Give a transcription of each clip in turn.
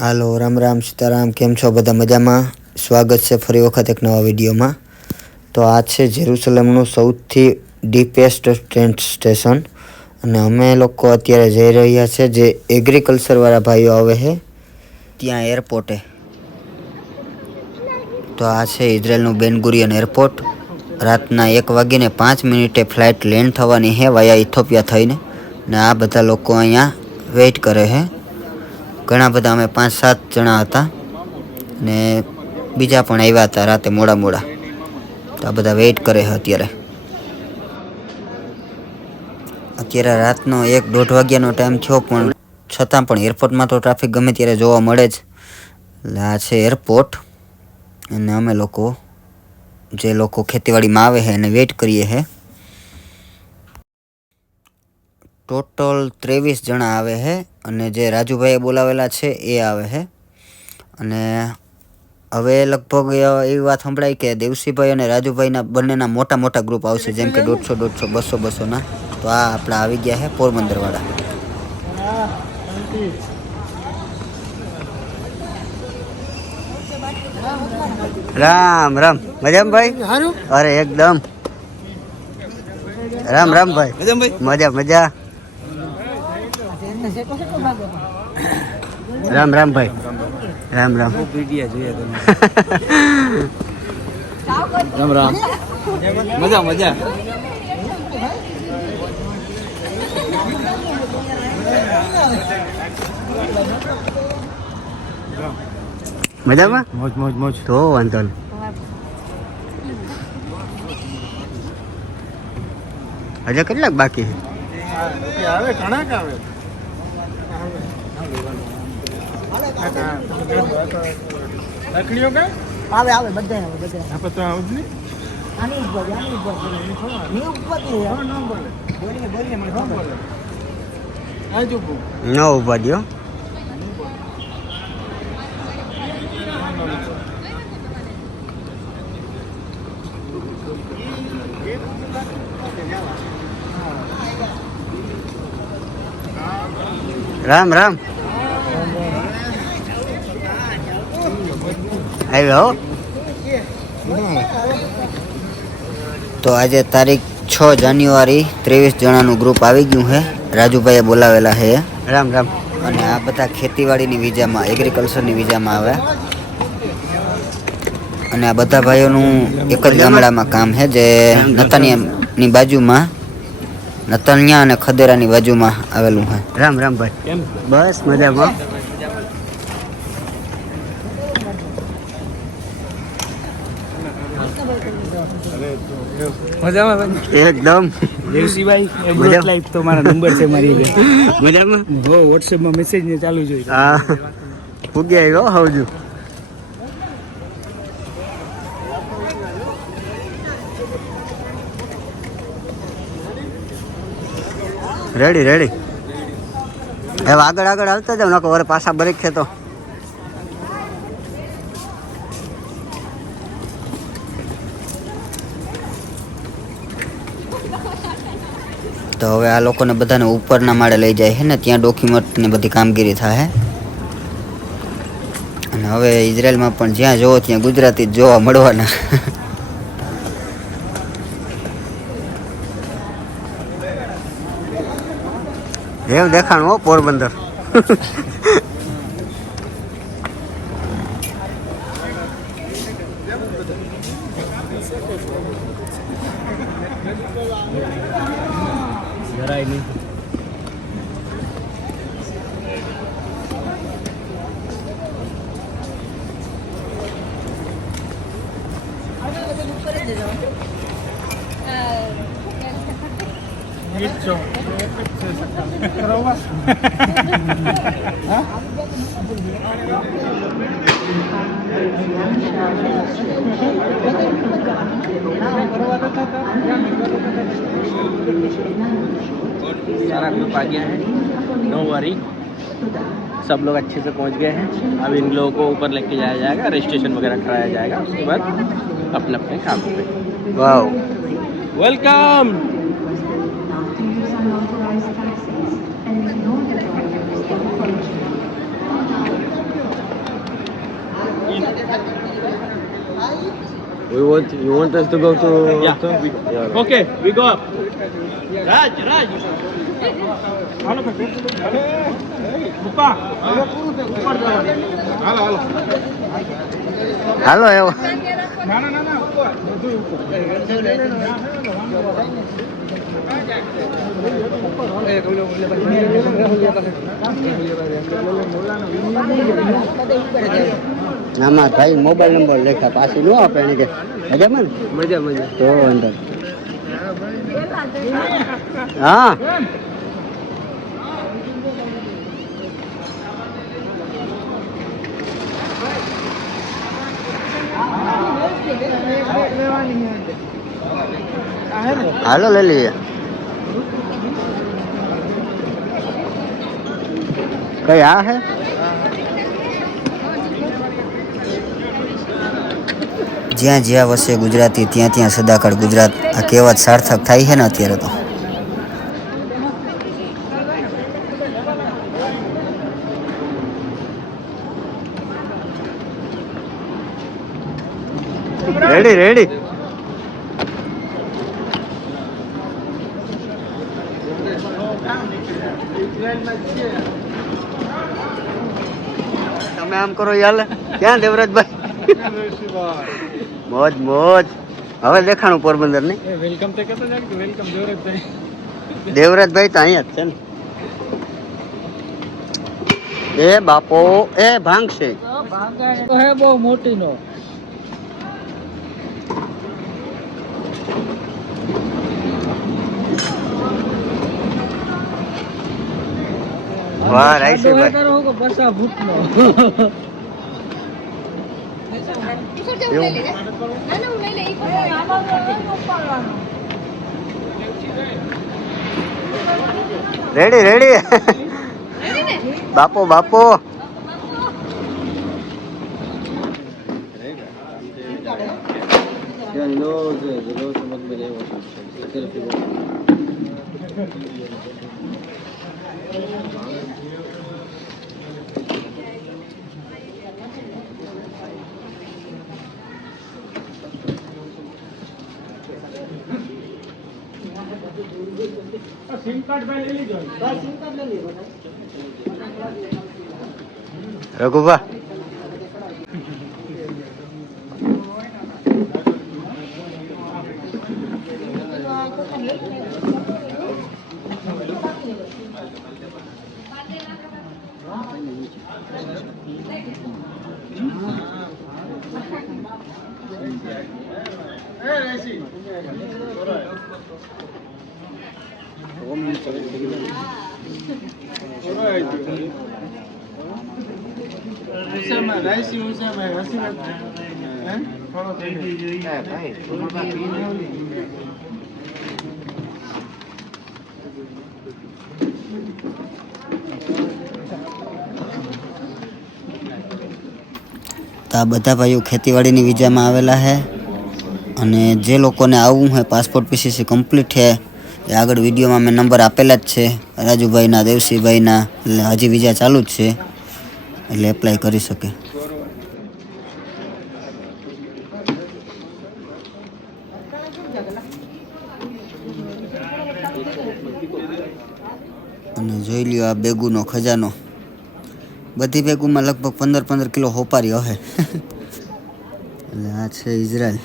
હાલો રામ રામ સીતારામ, કેમ છો બધા? મજામાં? સ્વાગત છે ફરી વખત એક નવા વિડીયોમાં. તો આ છે જેરુસલેમનું સૌથી ડીપેસ્ટ ટ્રેન સ્ટેશન અને અમે લોકો અત્યારે જઈ રહ્યા છે જે એગ્રીકલ્ચરવાળા ભાઈઓ આવે છે ત્યાં એરપોર્ટે. તો આ છે ઇઝરાયલનું બેન ગુરિયન એરપોર્ટ. રાતના 1:05 ફ્લાઇટ લેન્ડ થવાની છે વાયા ઇથોપિયા થઈને, ને આ બધા લોકો અહીંયા વેઇટ કરે છે. ઘણા બધા, અમે 5-7 જણા હતા ને બીજા પણ આવ્યા હતા રાતે મોડા. તો આ બધા વેઇટ કરે છે અત્યારે રાતનો 1-1:30 વાગ્યાનો ટાઈમ થયો, પણ છતાં પણ એરપોર્ટમાં તો ટ્રાફિક ગમે ત્યારે જોવા મળે જ. એટલે આ છે એરપોર્ટ અને અમે લોકો જે લોકો ખેતીવાડીમાં આવે છે એને વેઇટ કરીએ છે. ટોટલ 23 જણા આવે છે અને જે રાજુભાઈએ બોલાવેલા છે એ આવે છે. અને હવે લગભગ એવી વાત સંભળાય કે દેવસીભાઈ અને રાજુભાઈના બંનેના મોટા ગ્રુપ આવશે, જેમ કે 150, 200 તો આ આપણા આવી ગયા છે પોરબંદરવાળા. રામ રામ. મજામાં ભાઈ? અરે એકદમ રામ ભાઈ. મજા. રામ ભાઈ. રામ મજા. મજામાં? મોજ. તો વાંધો નહીં. હજુ કેટલાક બાકી છે? આવે ઘણા આવે. આવે બધા આપણે તો આવું જ નહીં. આની ઉપર ન ઉભા દો. રામ આવ્યો. તો આજે તારીખ 6 જાન્યુઆરી 23 જણાનું ગ્રુપ આવી ગયું છે. રાજુભાઈએ બોલાવેલા છે. રામ અને આ બધા ખેતીવાડીની વિઝામાં, એગ્રીકલ્ચરની વિઝામાં આવે. અને આ બધા ભાઈઓનું એક જ ગામડામાં કામ છે, જે નતાનિયાની બાજુમાં, નતાનિયા અને ખદેરાની બાજુમાં આવેલું છે. રામ ભાઈ. કેમ? બસ મજામાં. એકદમ. દેવસીભાઈ એબ્રોડ લાઈફ તો મારા નંબર છે મારી પાસે. મજામાં? હો, વોટ્સએપમાં મેસેજ ને ચાલુ જોઈ. હા, પૂગી આવ્યો હવજુ. રેડી. હવે આગળ હાલતા જાવ, નકો વરે પાછા બ્રેક ખેતો. તો હવે આ લોકોને બધાને ઉપરના માળે લઈ જાય છે ને, ત્યાં ડોક્યુમેન્ટ ને બધી કામગીરી થાય. અને હવે ઇઝરાયલમાં પણ જ્યાં જોવો ત્યાં ગુજરાતી જ જોવા મળવાના. એવું દેખાણું હો પોરબંદર. જરાય નહીં. सारा ग्रुप आ गया है, नो वरी, सब लोग अच्छे से पहुंच गए हैं। अब इन लोगों को ऊपर लेके जाया जाएगा, रजिस्ट्रेशन वगैरह कराया जाएगा, उसके बाद अपने अपने काम पे। Wow, welcome. You want us to go to? Yeah. Okay, we go up. Raj. હાલો હાલો એવો આમાં ભાઈ મોબાઈલ નંબર લખ્યા પાછી ન આપે એને કે મજામાં ને મજા તો અંદર હા હાલો લઈ લઈએ કઈ આ હે જ્યાં જ્યાં વસે ગુજરાતી ત્યાં ત્યાં સદાકાળ ગુજરાત આ કહેવત સાર્થક થાય છે ને અત્યારે તો રેડી તમે આમ કરો યાર ક્યાં દેવરાજભાઈ મોજ હવે દેખાણું પોરબંદર ને વેલકમ તે કહેતો જાય કે વેલકમ દેવરાજભાઈ તો અહીંયા જ છે ને એ બાપો એ ભાંગશે હે બહુ મોટી નો વાહ રાઈસીભાઈ કરો કે 50 ફૂટ નો રેડી બાપો સિમ કાર્ડ ભાઈ લઈ લીધો રઘુભા તો આ બધા ભાઈઓ ખેતીવાડીની વિઝામાં આવેલા છે અને જે લોકોને આવવું હોય પાસપોર્ટ પીસીસી કમ્પ્લીટ છે એ આગળ વિડીયોમાં મેં નંબર આપેલા જ છે રાજુભાઈના દેવસીભાઈના એટલે હજી વિઝા ચાલુ જ છે એટલે એપ્લાય કરી શકે અને જોઈ લ્યો આ બેગુનો ખજાનો બધી બેગુમાં લગભગ 15 કિલો હોપારી હશે એટલે આ છે ઇઝરાયલ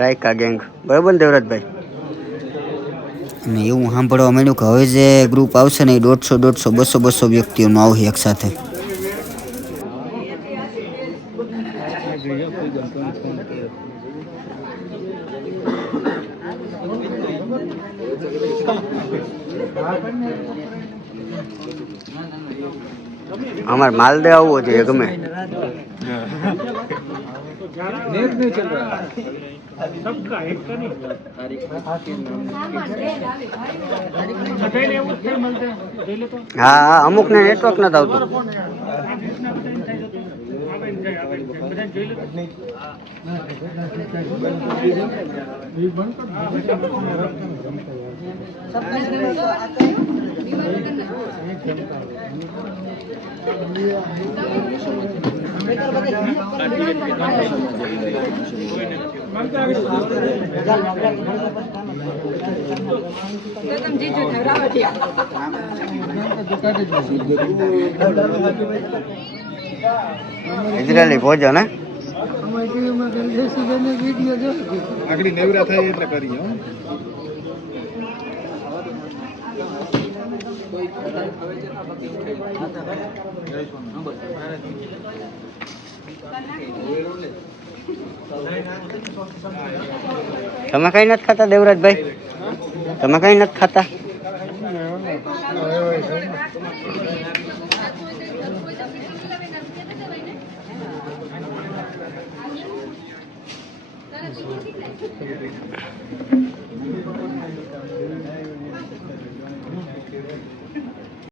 રાયકા ગેંગ બરાબર ને દેવરાજભાઈ અને એવું સાંભળવા મળ્યું કે હવે જે ગ્રુપ આવશે ને એ 150 200 વ્યક્તિઓનું આવશે એક સાથે અમારે માલદે આવવો જોઈએ ગમે नेट नहीं चल रहा सबका एक का नहीं હા અમુક ને નેટવર્ક નથી આવતું ઇઝરાયલી ભોજન આગળ નેવરા થાય એટલે કરીએ હો. તમે કઈ નથી ખાતા દેવરાજભાઈ? તમે કઈ નથી ખાતા?